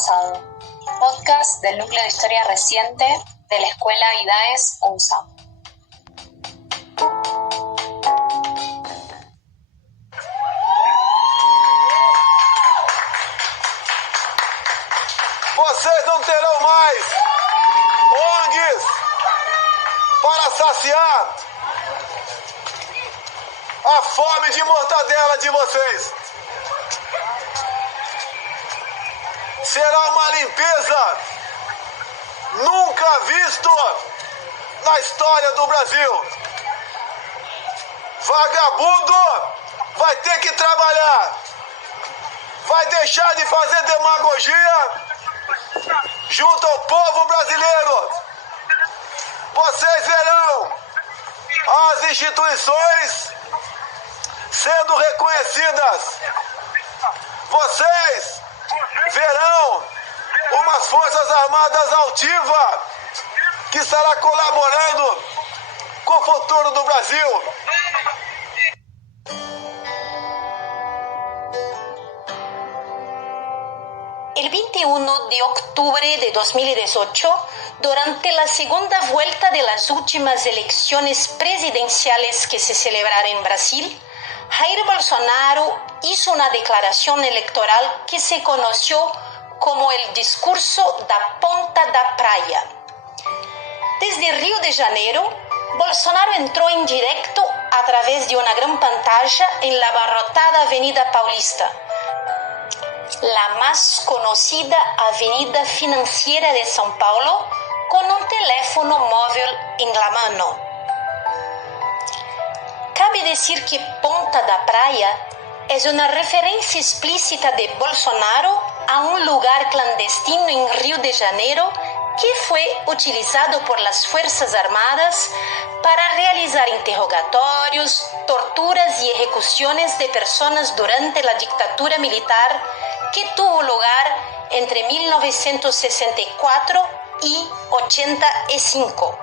pasado, podcast del Núcleo de Historia Reciente de la Escuela IDAES UNSAM. Vocês não terão mais ONGs para saciar a fome de mortadela de vocês. Será uma limpeza nunca visto na história do Brasil. Vagabundo vai ter que trabalhar, vai deixar de fazer demagogia junto ao povo brasileiro. Vocês verão as instituições sendo reconhecidas. Vocês verão umas Forças Armadas altivas que estará colaborando com o futuro do Brasil. El 21 de octubre de 2018, durante la segunda vuelta de las últimas elecciones presidenciales que se celebraron en Brasil, Jair Bolsonaro hizo una declaración electoral que se conoció como el discurso da Ponta da Praia. Desde Río de Janeiro, Bolsonaro entró en directo a través de una gran pantalla en la abarrotada Avenida Paulista, la más conocida avenida financiera de São Paulo, con un teléfono móvil en la mano. Cabe decir que Ponta da Praia es una referencia explícita de Bolsonaro a un lugar clandestino en Río de Janeiro que fue utilizado por las Fuerzas Armadas para realizar interrogatorios, torturas y ejecuciones de personas durante la dictadura militar que tuvo lugar entre 1964 y 85.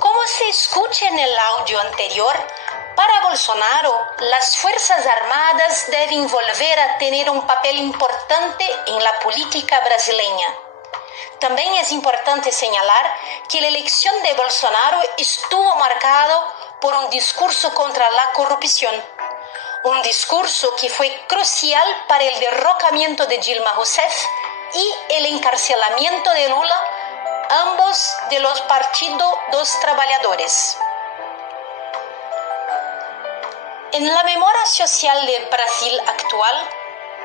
Como se escucha en el audio anterior, para Bolsonaro, las Fuerzas Armadas deben volver a tener un papel importante en la política brasileña. También es importante señalar que la elección de Bolsonaro estuvo marcado por un discurso contra la corrupción. Un discurso que fue crucial para el derrocamiento de Dilma Rousseff y el encarcelamiento de Lula, ambos de los partidos dos trabajadores. En la memoria social del Brasil actual,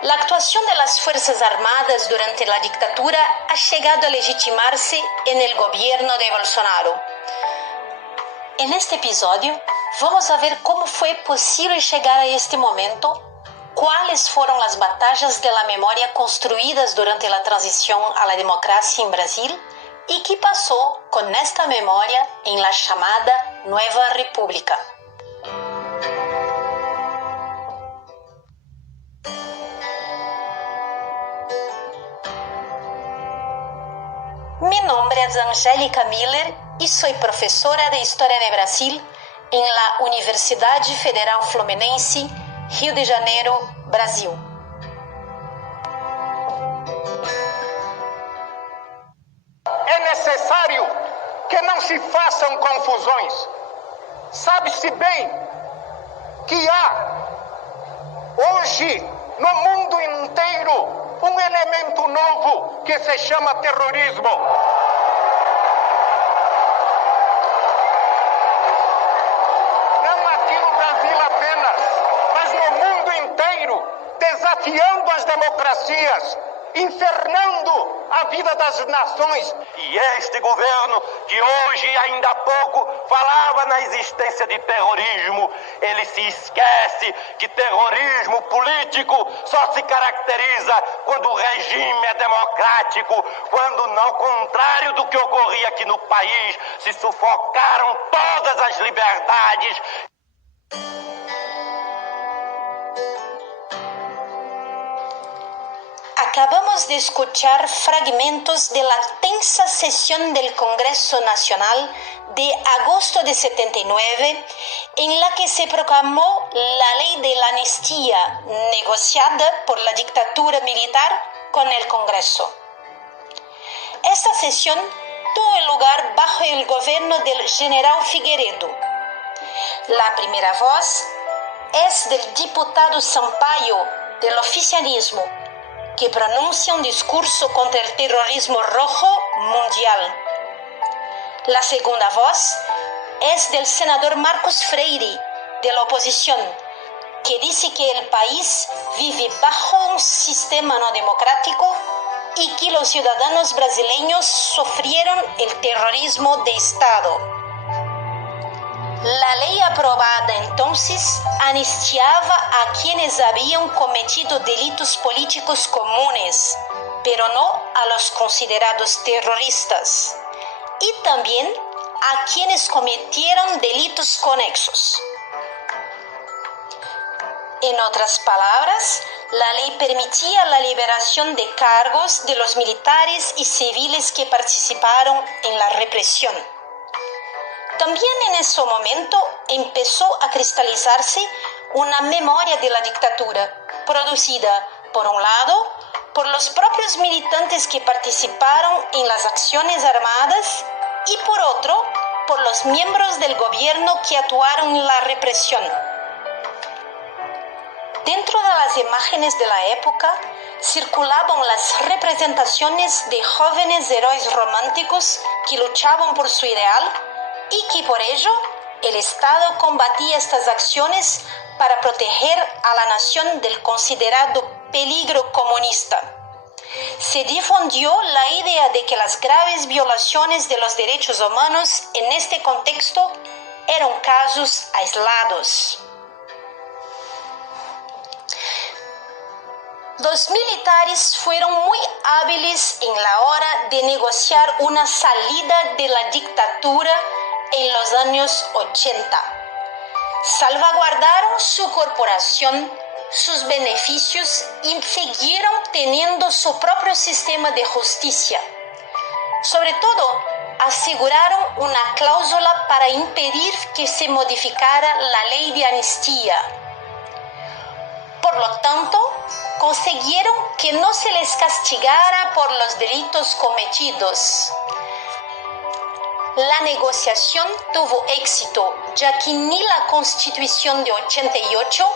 la actuación de las Fuerzas Armadas durante la dictadura ha llegado a legitimarse en el gobierno de Bolsonaro. En este episodio, vamos a ver cómo fue posible llegar a este momento, cuáles fueron las batallas de la memoria construidas durante la transición a la democracia en Brasil y qué pasó con esta memoria en la llamada Nueva República. Mi nombre es Angélica Miller y soy profesora de Historia de Brasil en la Universidad Federal Fluminense, Rio de Janeiro, Brasil. É necessário que não se façam confusões. Sabe-se bem que há hoje no mundo inteiro um elemento novo que se chama terrorismo. Não aqui no Brasil apenas, mas no mundo inteiro, desafiando as democracias, infernando a vida das nações. E este governo, que hoje, ainda há pouco, falava na existência de terrorismo, ele se esquece que terrorismo político só se caracteriza quando o regime é democrático, quando, ao contrário do que ocorria aqui no país, se sufocaram todas as liberdades. Acabamos de escuchar fragmentos de la tensa sesión del Congreso Nacional de agosto de 79, en la que se proclamó la ley de la amnistía negociada por la dictadura militar con el Congreso. Esta sesión tuvo lugar bajo el gobierno del general Figueiredo. La primera voz es del diputado Sampaio del oficialismo, que pronuncia un discurso contra el terrorismo rojo mundial. La segunda voz es del senador Marcos Freire, de la oposición, que dice que el país vive bajo un sistema no democrático y que los ciudadanos brasileños sufrieron el terrorismo de Estado. La ley aprobada entonces anistiaba a quienes habían cometido delitos políticos comunes, pero no a los considerados terroristas, y también a quienes cometieron delitos conexos. En otras palabras, la ley permitía la liberación de cargos de los militares y civiles que participaron en la represión. También en ese momento empezó a cristalizarse una memoria de la dictadura, producida, por un lado, por los propios militantes que participaron en las acciones armadas y por otro, por los miembros del gobierno que actuaron en la represión. Dentro de las imágenes de la época circulaban las representaciones de jóvenes héroes románticos que luchaban por su ideal y que por ello el Estado combatía estas acciones para proteger a la nación del considerado peligro comunista. Se difundió la idea de que las graves violaciones de los derechos humanos en este contexto eran casos aislados. Los militares fueron muy hábiles en la hora de negociar una salida de la dictadura en los años 80. Salvaguardaron su corporación, sus beneficios y siguieron teniendo su propio sistema de justicia. Sobre todo, aseguraron una cláusula para impedir que se modificara la ley de amnistía. Por lo tanto, consiguieron que no se les castigara por los delitos cometidos. La negociación tuvo éxito, ya que ni la Constitución de 88,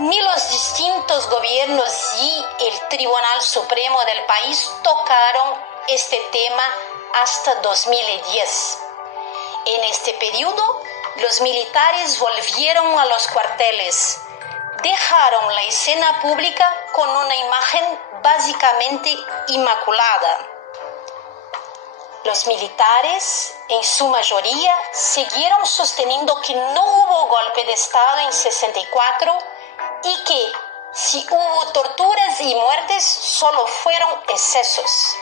ni los distintos gobiernos y el Tribunal Supremo del país tocaron este tema hasta 2010. En este periodo, los militares volvieron a los cuarteles, dejaron la escena pública con una imagen básicamente inmaculada. Los militares, en su mayoría, siguieron sosteniendo que no hubo golpe de Estado en 64 y que, si hubo torturas y muertes, solo fueron excesos.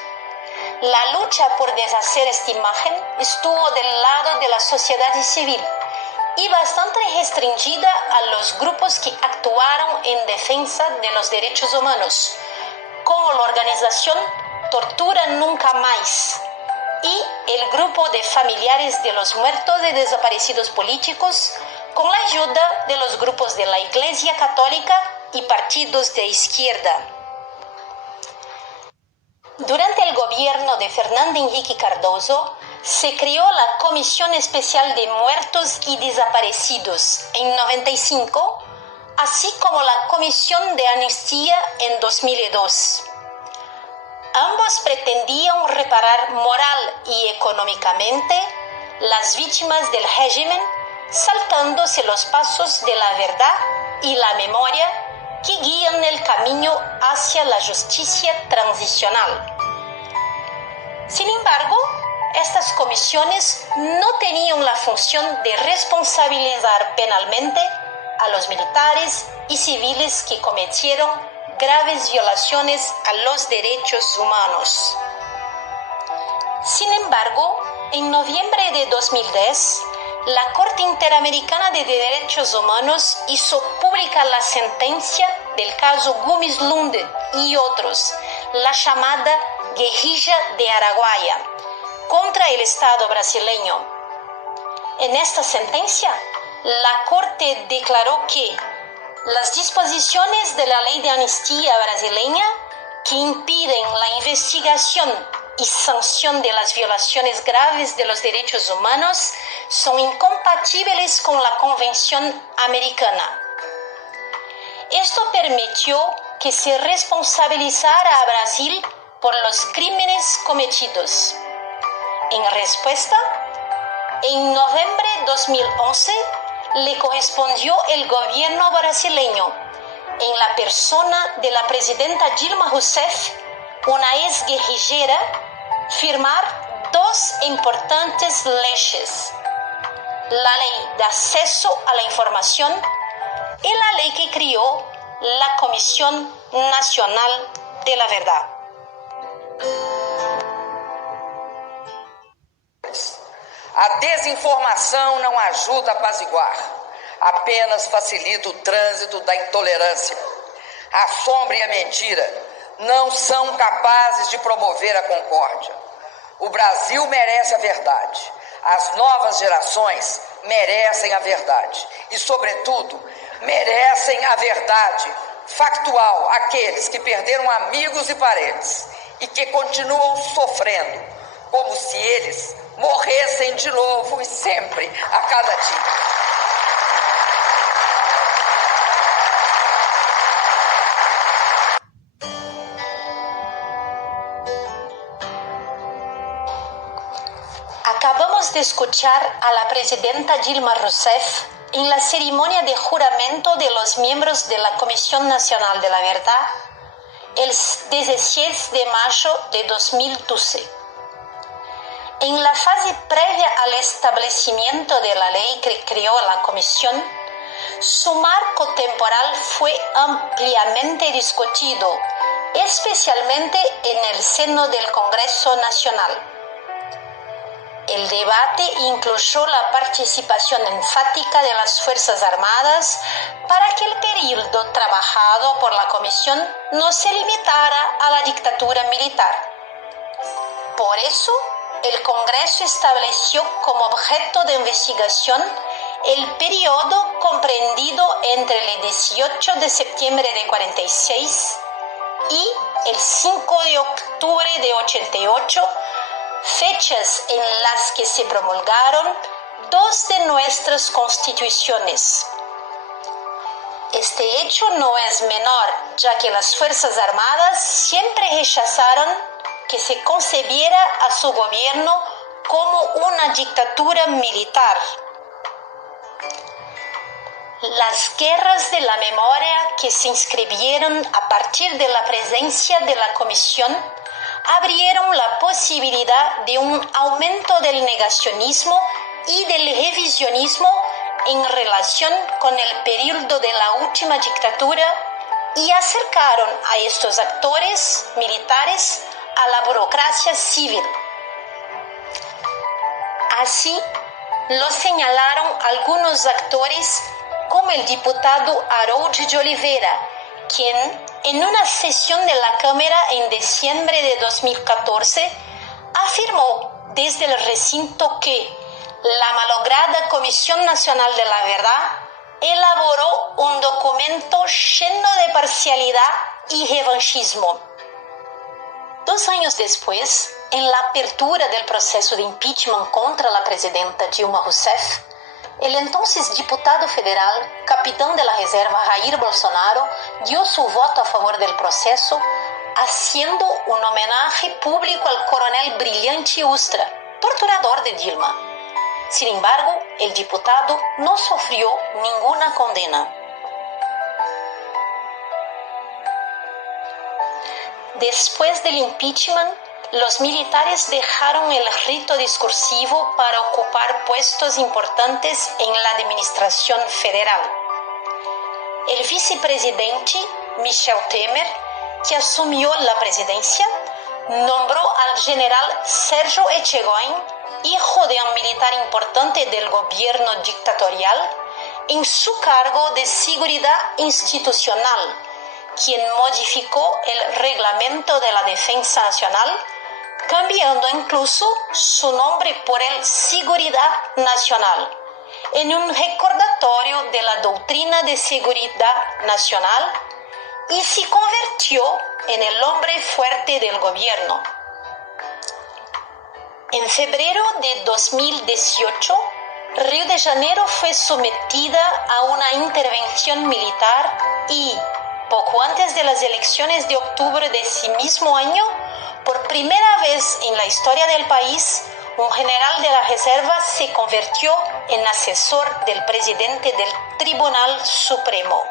La lucha por deshacer esta imagen estuvo del lado de la sociedad civil y bastante restringida a los grupos que actuaron en defensa de los derechos humanos, como la organización Tortura Nunca Más y el grupo de familiares de los muertos y desaparecidos políticos, con la ayuda de los grupos de la Iglesia Católica y partidos de izquierda. Durante el gobierno de Fernando Henrique Cardoso, se creó la Comisión Especial de Muertos y Desaparecidos en 95, así como la Comisión de Amnistía en 2002. Ambos pretendían reparar moral y económicamente las víctimas del régimen, saltándose los pasos de la verdad y la memoria que guían el camino hacia la justicia transicional. Sin embargo, estas comisiones no tenían la función de responsabilizar penalmente a los militares y civiles que cometieron graves violaciones a los derechos humanos. Sin embargo, en noviembre de 2010, la Corte Interamericana de Derechos Humanos hizo pública la sentencia del caso Gomes Lunde y otros, la llamada guerrilla de Araguaia, contra el Estado brasileño. En esta sentencia, la Corte declaró que las disposiciones de la ley de amnistía brasileña que impiden la investigación y sanción de las violaciones graves de los derechos humanos son incompatibles con la Convención Americana. Esto permitió que se responsabilizara a Brasil por los crímenes cometidos. En respuesta, en noviembre de 2011 le correspondió el gobierno brasileño, en la persona de la presidenta Dilma Rousseff, una ex guerrillera, firmar dos importantes leyes: la Ley de Acceso a la Información y la ley que creó la Comisión Nacional de la Verdad. A desinformação não ajuda a apaziguar, apenas facilita o trânsito da intolerância. A sombra e a mentira não são capazes de promover a concórdia. O Brasil merece a verdade. As novas gerações merecem a verdade. E, sobretudo, merecem a verdade factual aqueles que perderam amigos e parentes e que continuam sofrendo, como se eles morressem de novo e sempre, a cada dia. Acabamos de escuchar a la presidenta Dilma Rousseff en la ceremonia de juramento de los miembros de la Comisión Nacional de la Verdad el 16 de mayo de 2012. En la fase previa al establecimiento de la ley que creó la Comisión, su marco temporal fue ampliamente discutido, especialmente en el seno del Congreso Nacional. El debate incluyó la participación enfática de las Fuerzas Armadas para que el período trabajado por la Comisión no se limitara a la dictadura militar. Por eso, el Congreso estableció como objeto de investigación el periodo comprendido entre el 18 de septiembre de 46 y el 5 de octubre de 88, fechas en las que se promulgaron dos de nuestras constituciones. Este hecho no es menor, ya que las Fuerzas Armadas siempre rechazaron que se concebiera a su gobierno como una dictadura militar. Las guerras de la memoria que se inscribieron a partir de la presencia de la Comisión abrieron la posibilidad de un aumento del negacionismo y del revisionismo en relación con el periodo de la última dictadura y acercaron a estos actores militares a la burocracia civil. Así lo señalaron algunos actores como el diputado Harold de Oliveira, quien en una sesión de la Cámara en diciembre de 2014 afirmó desde el recinto que la malograda Comisión Nacional de la Verdad elaboró un documento lleno de parcialidad y revanchismo. 2 años después, en la apertura del proceso de impeachment contra la presidenta Dilma Rousseff, el entonces diputado federal, capitán de la reserva Jair Bolsonaro, dio su voto a favor del proceso, haciendo un homenaje público al coronel Brilhante Ustra, torturador de Dilma. Sin embargo, el diputado no sufrió ninguna condena. Después del impeachment, los militares dejaron el rito discursivo para ocupar puestos importantes en la administración federal. El vicepresidente Michel Temer, que asumió la presidencia, nombró al general Sergio Echegóin, hijo de un militar importante del gobierno dictatorial, en su cargo de seguridad institucional quien modificó el reglamento de la Defensa Nacional, cambiando incluso su nombre por el Seguridad Nacional, en un recordatorio de la doctrina de seguridad nacional, y se convirtió en el hombre fuerte del gobierno. En febrero de 2018, Río de Janeiro fue sometida a una intervención militar y, poco antes de las elecciones de octubre de ese mismo año, por primera vez en la historia del país, un general de la Reserva se convirtió en asesor del presidente del Tribunal Supremo.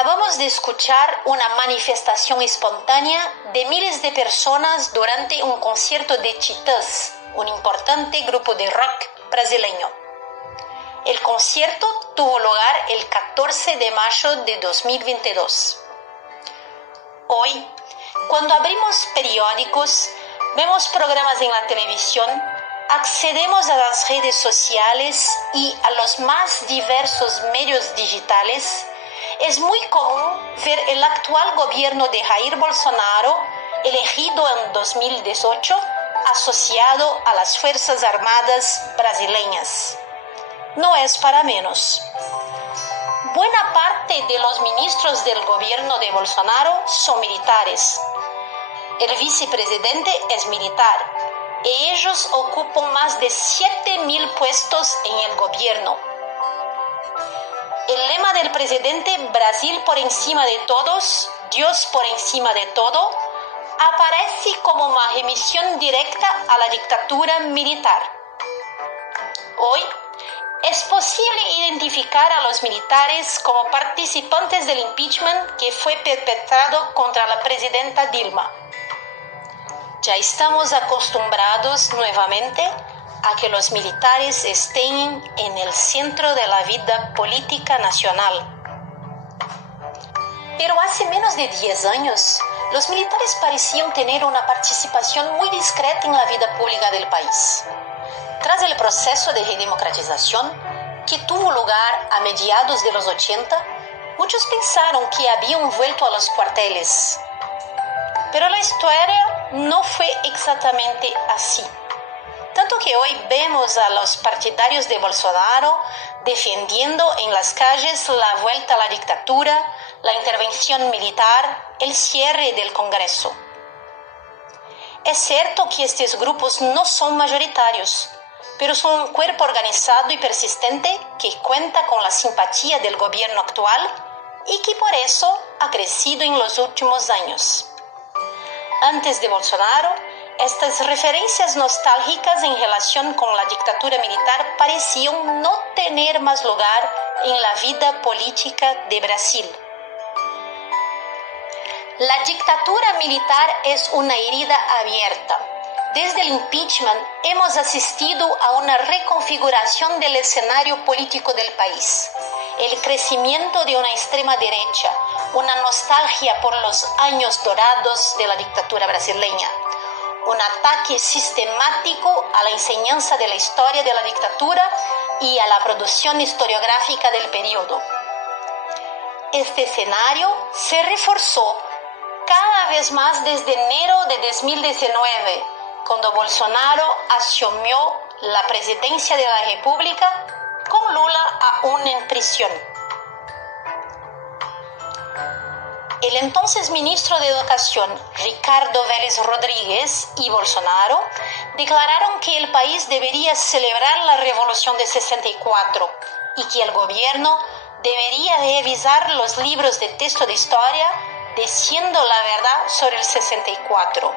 Acabamos de escuchar una manifestación espontánea de miles de personas durante un concierto de Titãs, un importante grupo de rock brasileño. El concierto tuvo lugar el 14 de mayo de 2022. Hoy, cuando abrimos periódicos, vemos programas en la televisión, accedemos a las redes sociales y a los más diversos medios digitales, es muy común ver el actual gobierno de Jair Bolsonaro, elegido en 2018, asociado a las Fuerzas Armadas brasileñas. No es para menos. Buena parte de los ministros del gobierno de Bolsonaro son militares. El vicepresidente es militar y ellos ocupan más de 7.000 puestos en el gobierno. El lema del presidente Brasil por encima de todos, Dios por encima de todo, aparece como una remisión directa a la dictadura militar. Hoy es posible identificar a los militares como participantes del impeachment que fue perpetrado contra la presidenta Dilma. Ya estamos acostumbrados nuevamente a que los militares estén en el centro de la vida política nacional. Pero hace menos de 10 años, los militares parecían tener una participación muy discreta en la vida pública del país. Tras el proceso de redemocratización, que tuvo lugar a mediados de los 80, muchos pensaron que habían vuelto a los cuarteles. Pero la historia no fue exactamente así. Tanto que hoy vemos a los partidarios de Bolsonaro defendiendo en las calles la vuelta a la dictadura, la intervención militar, el cierre del Congreso. Es cierto que estos grupos no son mayoritarios, pero son un cuerpo organizado y persistente que cuenta con la simpatía del gobierno actual y que por eso ha crecido en los últimos años. Antes de Bolsonaro, estas referencias nostálgicas en relación con la dictadura militar parecían no tener más lugar en la vida política de Brasil. La dictadura militar es una herida abierta. Desde el impeachment hemos asistido a una reconfiguración del escenario político del país. El crecimiento de una extrema derecha, una nostalgia por los años dorados de la dictadura brasileña, un ataque sistemático a la enseñanza de la historia de la dictadura y a la producción historiográfica del periodo. Este escenario se reforzó cada vez más desde enero de 2019, cuando Bolsonaro asumió la presidencia de la República con Lula aún en prisión. El entonces ministro de Educación, Ricardo Vélez Rodríguez, y Bolsonaro declararon que el país debería celebrar la Revolución de 64 y que el gobierno debería revisar los libros de texto de historia diciendo la verdad sobre el 64.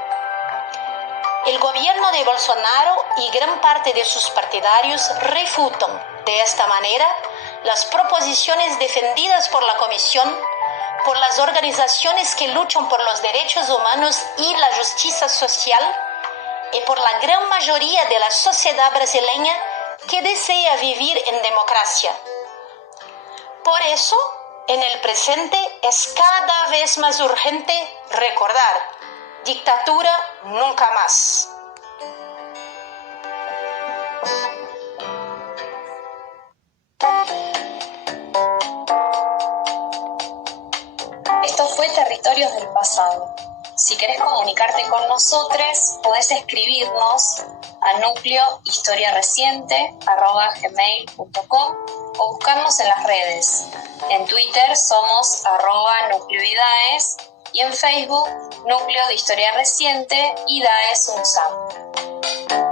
El gobierno de Bolsonaro y gran parte de sus partidarios refutan de esta manera las proposiciones defendidas por la Comisión, por las organizaciones que luchan por los derechos humanos y la justicia social, y por la gran mayoría de la sociedad brasileña que desea vivir en democracia. Por eso, en el presente es cada vez más urgente recordar: dictadura nunca más. Esto fue Territorios del Pasado. Si querés comunicarte con nosotros, podés escribirnos a nucleohistoriareciente@gmail.com o buscarnos en las redes. En Twitter somos @nucleoidaes y en Facebook Núcleo de Historia Reciente y Daes UNSAM.